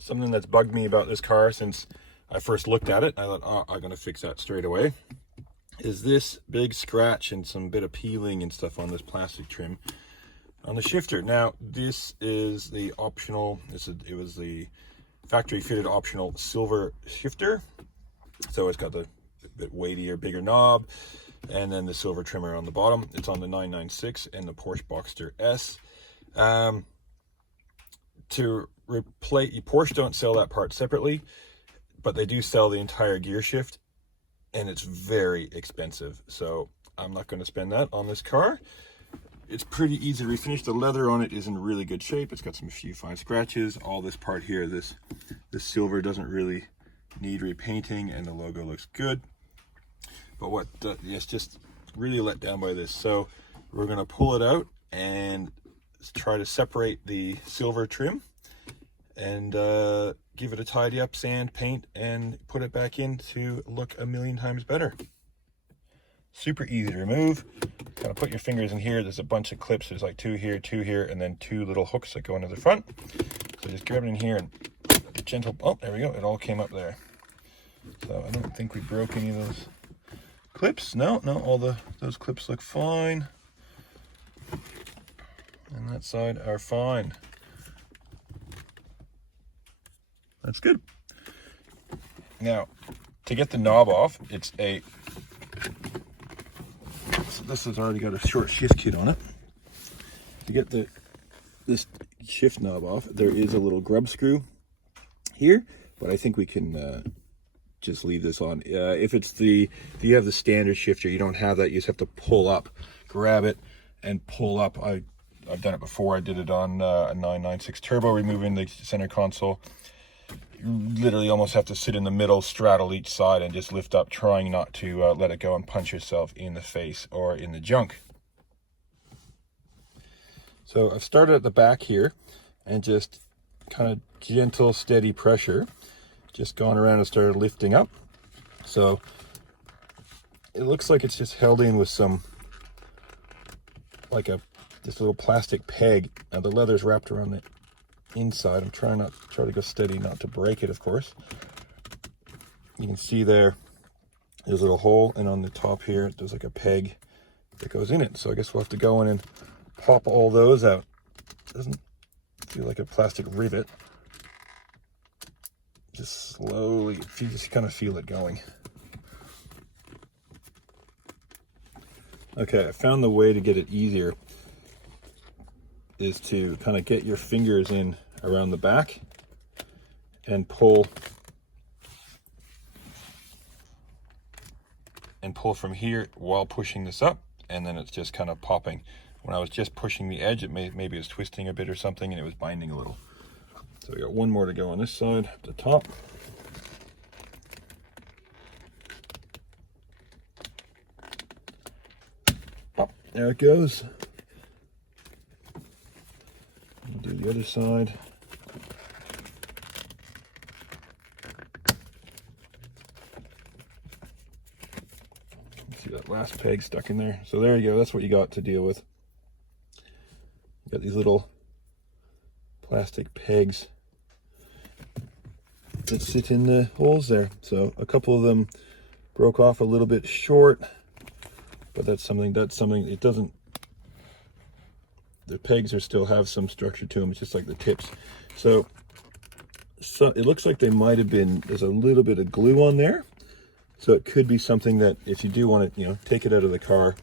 something that's bugged me about this car since I first looked at it. I thought, oh, I'm gonna fix that straight away. Is this big scratch and some bit of peeling and stuff on this plastic trim on the shifter. Now this is the optional, it was the factory fitted optional silver shifter, so it's got the bit weightier, bigger knob, and then the silver trimmer on the bottom. It's on the 996 and the Porsche Boxster S. To replace, Porsche don't sell that part separately, but they do sell the entire gear shift, and it's very expensive, so I'm not going to spend that on this car. It's pretty easy to refinish. The leather on it is in really good shape. It's got some few fine scratches. All this part here, this silver doesn't really need repainting, and the logo looks good. But what it's just really let down by this. So we're gonna pull it out and try to separate the silver trim and give it a tidy up, sand, paint, and put it back in to look a million times better. Super easy to remove. Kind of put your fingers in here. There's a bunch of clips. There's like two here, and then two little hooks that go into the front. So just grab it in here and gentle. Oh, there we go. It all came up there. So I don't think we broke any of those clips. No, all those clips look fine. And that side are fine. That's good. Now, to get the knob off, it's a, so this has already got a short shift kit on it. To get this shift knob off, there is a little grub screw here, but I think we can just leave this on. If you have the standard shifter, you don't have that. You just have to pull up, grab it, and pull up. I've done it before. I did it on a 996 turbo, removing the center console. You literally almost have to sit in the middle, straddle each side, and just lift up, trying not to let it go and punch yourself in the face or in the junk. So I've started at the back here and just kind of gentle, steady pressure, just gone around and started lifting up. So it looks like it's just held in with some, like this little plastic peg. Now the leather's wrapped around the inside. I'm trying to go steady, not to break it, of course. You can see there's a little hole, and on the top here there's like a peg that goes in it. So I guess we'll have to go in and pop all those out. Doesn't feel like a plastic rivet. Just slowly, you just kind of feel it going. Okay, I found the way to get it easier is to kind of get your fingers in around the back and pull from here while pushing this up, and then it's just kind of popping. When I was just pushing the edge, maybe it was twisting a bit or something, and it was binding a little. So we got one more to go on this side, at the top. Pop, there it goes. We'll do the other side. See that last peg stuck in there. So there you go, that's what you got to deal with. You got these little plastic pegs that sit in the holes there. So a couple of them broke off a little bit short, but that's something it doesn't, the pegs still have some structure to them. It's just like the tips. So it looks like they might have been, there's a little bit of glue on there. So it could be something that if you do want to, take it out of the car,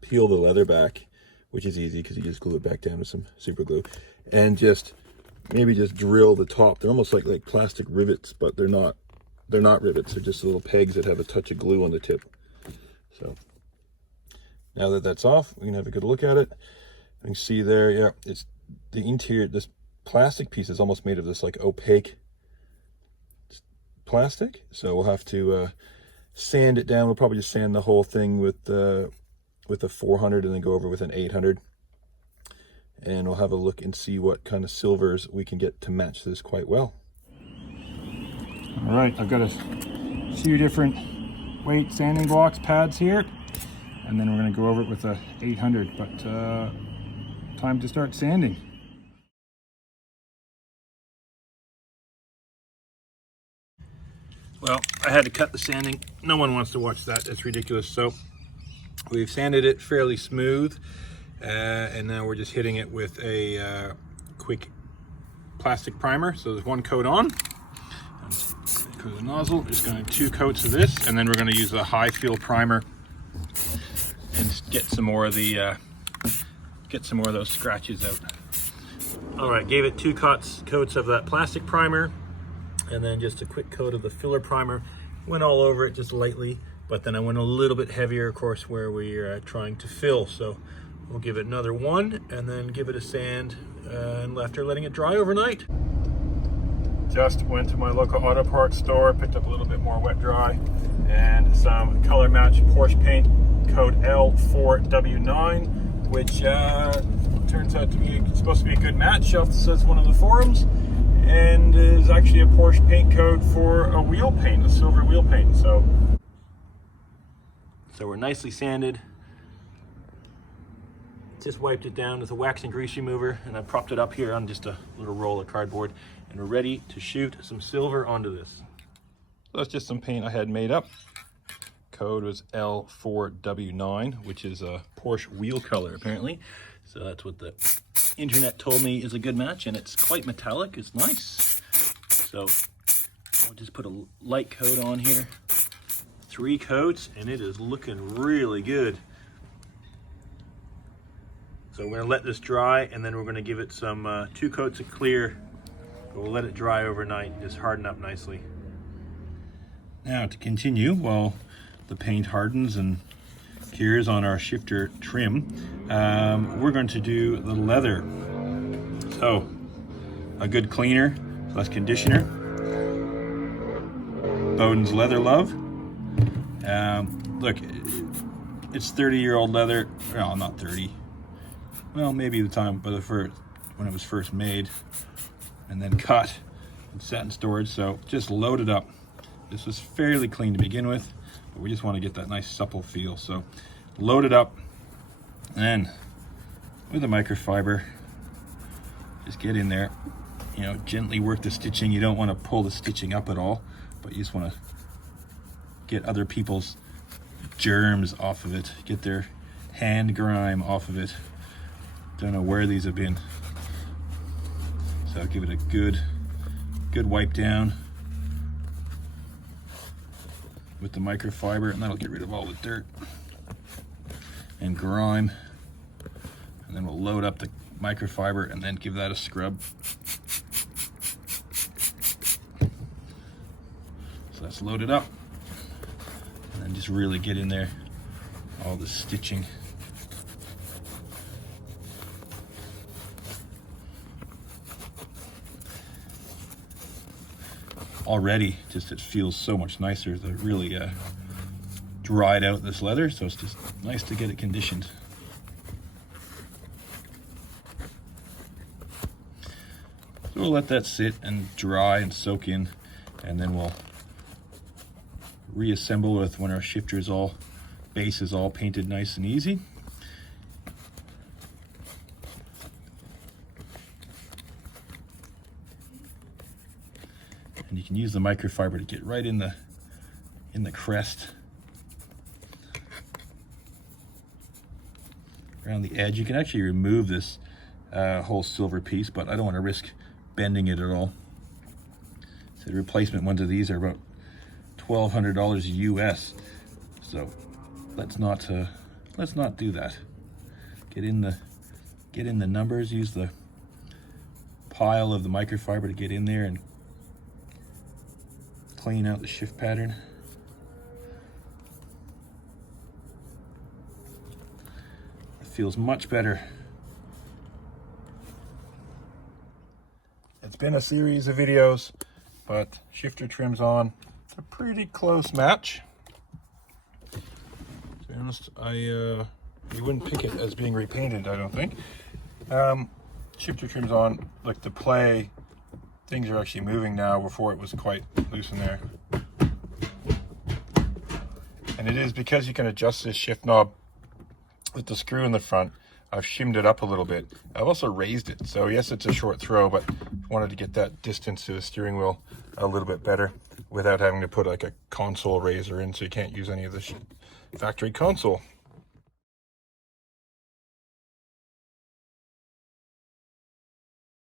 peel the leather back, which is easy because you just glue it back down with some super glue, and maybe just drill the top. They're almost like plastic rivets, but they're not rivets. They're just little pegs that have a touch of glue on the tip. So now that that's off, we can have a good look at it. You can see there, yeah, it's the interior. This plastic piece is almost made of this like opaque plastic. So we'll have to sand it down. We'll probably just sand the whole thing with a 400 and then go over with an 800. And we'll have a look and see what kind of silvers we can get to match this quite well. All right, I've got a few different weight sanding blocks, pads here, and then we're going to go over it with a 800, but time to start sanding. Well, I had to cut the sanding. No one wants to watch that. It's ridiculous. So we've sanded it fairly smooth, and now we're just hitting it with a quick plastic primer. So there's one coat on. For the nozzle, just going to 2 coats of this, and then we're going to use a high feel primer and get some more of the of those scratches out. All right, gave it 2 coats of that plastic primer, and then just a quick coat of the filler primer. Went all over it just lightly, but then I went a little bit heavier, of course, where we're trying to fill. So we'll give it another 1, and then give it a sand, and left her letting it dry overnight. Just went to my local auto parts store, picked up a little bit more wet dry and some color match Porsche paint, code L4W9, which turns out to be supposed to be a good match, says one of the forums, and is actually a Porsche paint code for a wheel paint, a silver wheel paint. So we're nicely sanded. Just wiped it down with a wax and grease remover, and I propped it up here on just a little roll of cardboard, and we're ready to shoot some silver onto this. So that's just some paint I had made up. Code was L4W9, which is a Porsche wheel color apparently. So that's what the internet told me is a good match, and it's quite metallic. It's nice. So I'll just put a light coat on here. 3 coats, and it is looking really good. So we're gonna let this dry, and then we're gonna give it some 2 coats of clear. We'll let it dry overnight, just harden up nicely. Now to continue, while the paint hardens and cures on our shifter trim, we're going to do the leather. So a good cleaner, less conditioner. Bowden's Leather Love. Look, it's 30-year-old leather. Well, not 30. Well, maybe the time, but when it was first made, and then cut and set in storage. So just load it up. This was fairly clean to begin with, but we just want to get that nice supple feel. So load it up, and with a microfiber, just get in there. You know, gently work the stitching. You don't want to pull the stitching up at all, but you just want to get other people's germs off of it, get their hand grime off of it. Don't know where these have been. So I'll give it a good wipe down with the microfiber, and that'll get rid of all the dirt and grime. And then we'll load up the microfiber and then give that a scrub. So that's loaded up. And then just really get in there, all the stitching. Already, just it feels so much nicer. It really dried out this leather, so it's just nice to get it conditioned. So we'll let that sit and dry and soak in, and then we'll reassemble with when our shifter's base is all painted nice and easy. And you can use the microfiber to get right in the crest, around the edge. You can actually remove this whole silver piece, but I don't want to risk bending it at all. So the replacement ones of these are about $1,200 US. So let's not do that. Get in the numbers. Use the pile of the microfiber to get in there and clean out the shift pattern. It feels much better. It's been a series of videos, but shifter trim's on. It's a pretty close match. To be honest, you wouldn't pick it as being repainted, I don't think. Shifter trim's on, like the play, things are actually moving now. Before it was quite loose in there. And it is because you can adjust this shift knob with the screw in the front. I've shimmed it up a little bit. I've also raised it. So yes, it's a short throw, but wanted to get that distance to the steering wheel a little bit better without having to put like a console raiser in, so you can't use any of the factory console.